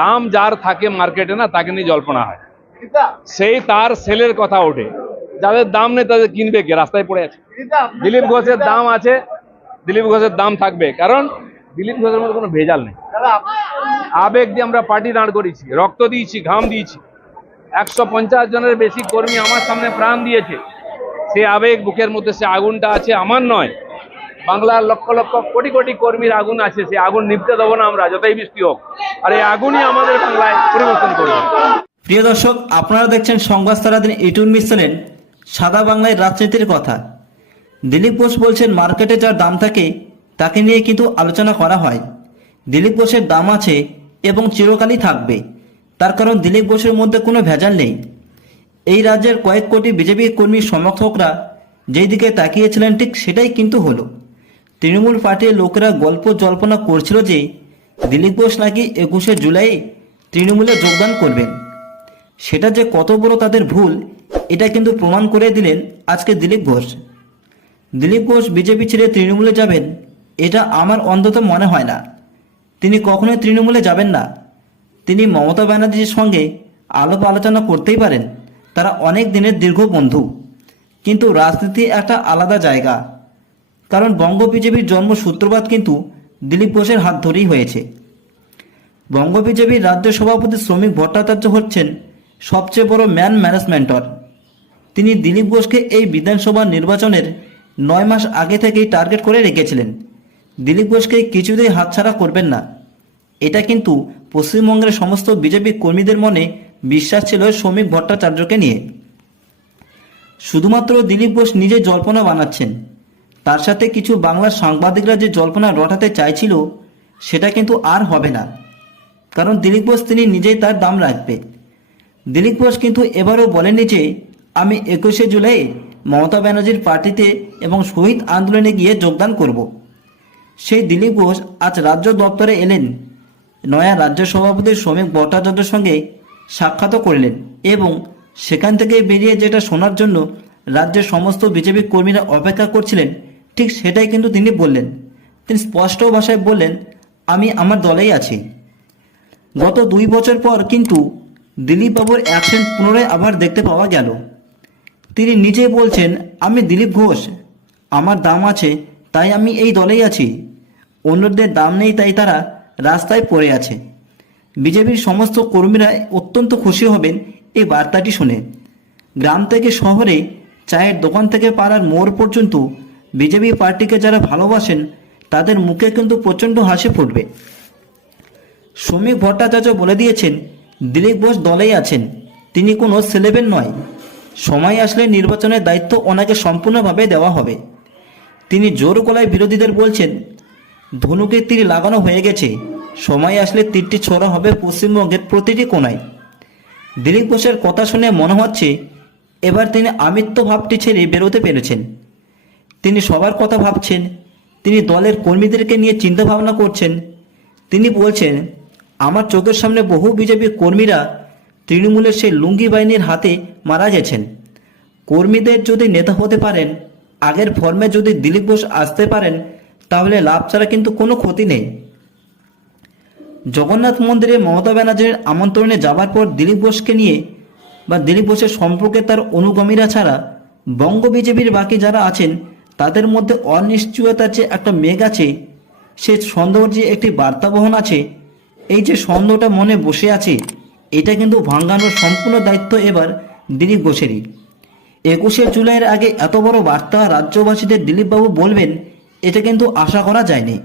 দাম যার থাকে মার্কেটে না, তাকে নিয়ে জল্পনা হয়। সেই তার সেলের কথা ওঠে। যাদের দাম নেই, তাদের কিনবে কে? রাস্তায় পড়ে আছে। দিলীপ ঘোষের দাম আছে, দিলীপ ঘোষের দাম থাকবে। কারণ দিলীপ ঘোষের মধ্যে কোনো ভেজাল নেই। আবেগ দিয়ে আমরা পার্টি দাঁড় করেছি রক্ত দিয়েছি, ঘাম দিয়েছি। একশো পঞ্চাশ জনের বেশি কর্মী আমার সামনে প্রাণ দিয়েছে। সে আবেগ বুকের মধ্যে, সে আগুনটা আছে, আমার নয়। বাংলার লক্ষ লক্ষ কোটি কোটি কর্মীর আগুন আছে সে আগুন নিভতে দেবো না আমরা, যতই বৃষ্টি হোক। আর এই আগুনই আমাদের বাংলায় পরিবর্তন করবে। প্রিয় দর্শক, আপনারা দেখছেন সংবাদ সারাদিন ইটুন মিশনের সাদা বাংলায় রাজনীতির কথা। দিলীপ ঘোষ বলছেন, মার্কেটে যার দাম থাকে, তাকে নিয়ে কিন্তু আলোচনা করা হয়। দিলীপ ঘোষের দাম আছে এবং চিরকালই থাকবে। তার কারণ দিলীপ ঘোষের মধ্যে কোনো ভেজাল নেই। এই রাজ্যের কয়েক কোটি বিজেপি কর্মী সমর্থকরা যেই দিকে তাকিয়েছিলেন, ঠিক সেটাই কিন্তু হলো। তৃণমূল পার্টির লোকেরা গল্প জল্পনা করছিল যে দিলীপ ঘোষ নাকি একুশে জুলাই তৃণমূলে যোগদান করবেন। সেটা যে কত বড় তাদের ভুল, এটা কিন্তু প্রমাণ করে দিলেন আজকে দিলীপ ঘোষ। দিলীপ ঘোষ বিজেপি ছেড়ে তৃণমূলে যাবেন, এটা আমার অন্তত মনে হয় না। তিনি কখনোই তৃণমূলে যাবেন না। তিনি মমতা ব্যানার্জির সঙ্গে আলাপ আলোচনা করতেই পারেন। তারা অনেক দিনের দীর্ঘ বন্ধু। কিন্তু রাজনীতি একটা আলাদা জায়গা। কারণ বঙ্গ বিজেপির জন্ম সূত্রপাত কিন্তু দিলীপ ঘোষের হাত ধরেই হয়েছে। বঙ্গ বিজেপির রাজ্য সভাপতি শ্রমিক ভট্টাচার্য হচ্ছেন সবচেয়ে বড় ম্যান ম্যানেজমেন্টর। তিনি দিলীপ ঘোষকে এই বিধানসভা নির্বাচনের নয় মাস আগে থেকেই টার্গেট করে রেখেছিলেন। দিলীপ ঘোষকে কিছুতেই হাতছাড়া করবেন না। এটা কিন্তু পশ্চিমবঙ্গের সমস্ত বিজেপি কর্মীদের মনে বিশ্বাস ছিল শ্রমিক ভট্টাচার্যকে নিয়ে। শুধুমাত্র দিলীপ ঘোষ নিজে জল্পনা বানাচ্ছেন। তার সাথে কিছু বাংলার সাংবাদিকরা যে জল্পনা রটাতে চাইছিল, সেটা কিন্তু আর হবে না। কারণ দিলীপ বোস তিনি নিজেই তার দাম রাখবে। দিলীপ ঘোষ কিন্তু এবারও বলেননি যে, আমি একুশে জুলাই মমতা ব্যানার্জির পার্টিতে এবং শহীদ আন্দোলনে গিয়ে যোগদান করব। সেই দিলীপ ঘোষ আজ রাজ্য দপ্তরে এলেন। নয়া রাজ্য সভাপতি শ্রমিক ভট্টাচার্যের সঙ্গে সাক্ষাৎও করলেন এবং সেখান থেকে বেরিয়ে যেটা শোনার জন্য রাজ্যের সমস্ত বিজেপি কর্মীরা অপেক্ষা করছিলেন ঠিক সেটাই কিন্তু তিনি বললেন। তিনি স্পষ্ট ভাষায় বললেন, আমি আমার দলেই আছি। গত দুই বছর পর কিন্তু দিলীপ বাবুর অ্যাকশন পুনরায় আবার দেখতে পাওয়া গেল। তিনি নিজে বলছেন, আমি দিলীপ ঘোষ, আমার দাম আছে, তাই আমি এই দলেই আছি। অন্যদের দাম নেই, তাই তারা রাস্তায় পড়ে আছে। বিজেপির সমস্ত কর্মীরা অত্যন্ত খুশি হবেন এই বার্তাটি শুনে। গ্রাম থেকে শহরে চায়ের দোকান থেকে পাড়ার মোড় পর্যন্ত বিজেপি পার্টিকে যারা ভালোবাসেন, তাদের মুখে কিন্তু প্রচণ্ড হাসি ফুটবে। শ্রমিক ভট্টাচার্য বলে দিয়েছেন, দিলীপ ঘোষ দলেই আছেন, তিনি কোনো সেলেবেন নয়। সময় আসলে নির্বাচনের দায়িত্ব ওনাকে সম্পূর্ণভাবে দেওয়া হবে। তিনি জোর গলায় বিরোধীদের বলছেন, ধনুকে তীর লাগানো হয়ে গেছে, সময় আসলে তীরটি ছোড়া হবে পশ্চিমবঙ্গের প্রতিটি কোনায়। দিলীপ ঘোষের কথা শুনে মনে হচ্ছে, এবার তিনি আমিত্ব ভাবটি ছেড়ে বেরোতে পেরেছেন। তিনি সবার কথা ভাবছেন। তিনি দলের কর্মীদেরকে নিয়ে চিন্তা ভাবনা করছেন। তিনি বলছেন, আমার চোখের সামনে বহু বিজেপি কর্মীরা তৃণমূলের সেই লুঙ্গি বাহিনীর হাতে মারা গেছেন। কর্মীদের যদি নেতা হতে পারেন, আগের ফর্মে যদি দিলীপ ঘোষ আসতে পারেন, তাহলে লাভ ছাড়া কিন্তু কোনো ক্ষতি নেই। জগন্নাথ মন্দিরে মমতা ব্যানার্জির আমন্ত্রণে যাবার পর দিলীপ ঘোষকে নিয়ে বা দিলীপ ঘোষের সম্পর্কে তার অনুগামীরা ছাড়া বঙ্গ বিজেপির বাকি যারা আছেন তাদের মধ্যে অনিশ্চয়তার যে একটা মেঘ আছে, সে সন্দেহর যে একটি বার্তা বহন আছে, এই যে সন্দেহটা মনে বসে আছে, এটা কিন্তু ভাঙ্গানোর সম্পূর্ণ দায়িত্ব এবার দিলীপ ঘোষেরই। একুশে জুলাইয়ের আগে এত বড় বার্তা রাজ্যবাসীদের দিলীপবাবু বলবেন, এটা কিন্তু আশা করা যায়নি।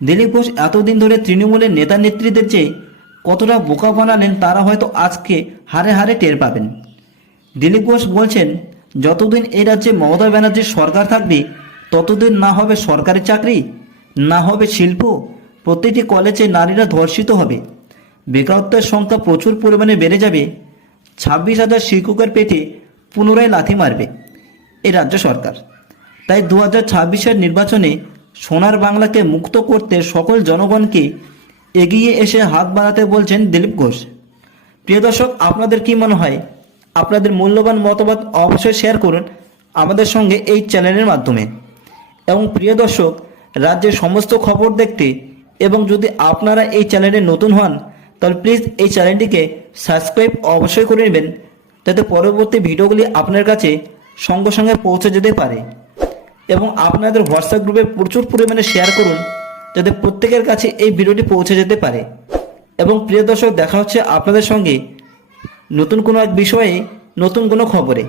দিলীপ ঘোষ এতদিন ধরে তৃণমূলের নেতা নেত্রীদের চেয়ে কতটা বোকা বানালেন তারা হয়তো আজকে হারে হারে টের পাবেন। দিলীপ ঘোষ বলছেন যতদিন এই রাজ্যে মমতা ব্যানার্জির সরকার থাকবে, ততদিন না হবে সরকারি চাকরি, না হবে শিল্প, প্রতিটি কলেজে নারীরা ধর্ষিত হবে। বেকারত্বের সংখ্যা প্রচুর পরিমাণে বেড়ে যাবে। ছাব্বিশ হাজার শিক্ষকের পেটে পুনরায় লাথি মারবে এ রাজ্য সরকার। তাই দু হাজার ছাব্বিশের নির্বাচনে সোনার বাংলাকে মুক্ত করতে সকল জনগণকে এগিয়ে এসে হাত বাড়াতে বলছেন দিলীপ ঘোষ। প্রিয় দর্শক, আপনাদের কি মনে হয় আপনাদের মূল্যবান মতামত অবশ্যই শেয়ার করুন আমাদের সঙ্গে এই চ্যানেলের মাধ্যমে। এবং প্রিয় দর্শক, রাজ্যের সমস্ত খবর দেখতে এবং যদি আপনারা এই চ্যানেলে নতুন হন, তাহলে প্লিজ এই চ্যানেলটিকে সাবস্ক্রাইব অবশ্যই করে নেবেন, যাতে পরবর্তী ভিডিওগুলি আপনার কাছে সঙ্গে সঙ্গে পৌঁছে যেতে পারে। এবং আপনাদের হোয়াটসঅ্যাপ গ্রুপে প্রচুর পরিমাণে শেয়ার করুন, যাতে প্রত্যেকের কাছে এই ভিডিওটি পৌঁছে যেতে পারে। এবং প্রিয় দর্শক, দেখা হচ্ছে আপনাদের সঙ্গে নতুন কোনো এক বিষয়ে নতুন কোনো খবরে।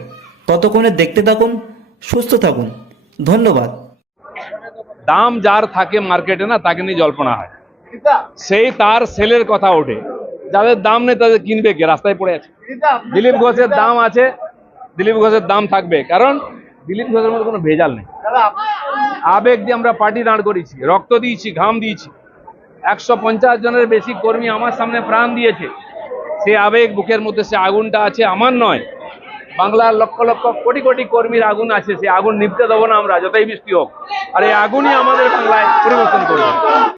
ততক্ষণে দেখতে থাকুন, সুস্থ থাকুন। ধন্যবাদ। দাম যার থাকে মার্কেটে না, তাকে নিয়ে জল্পনা হয়। সেই তার সেলের কথা ওঠে। যাদের দাম নেই, তাদের কিনবে কে? রাস্তায় পড়ে আছে। দিলীপ ঘোষের দাম আছে, দিলীপ ঘোষের দাম থাকবে। কারণ দিলীপ ঘোষের মধ্যে কোনো ভেজাল নেই। আবেগ দিয়ে আমরা পার্টি দাঁড় করেছি রক্ত দিয়েছি, ঘাম দিয়েছি। একশো পঞ্চাশ জনের বেশি কর্মী আমার সামনে প্রাণ দিয়েছে। সে আবেগ বুকের মধ্যে সে আগুনটা আছে, আমার নয়। বাংলার লক্ষ লক্ষ কোটি কোটি কর্মীর আগুন আছে, সে আগুন নিভতে দেবো না আমরা, যতই বৃষ্টি হোক। আর এই আগুনই আমাদের বাংলায় পরিবর্তন করবে।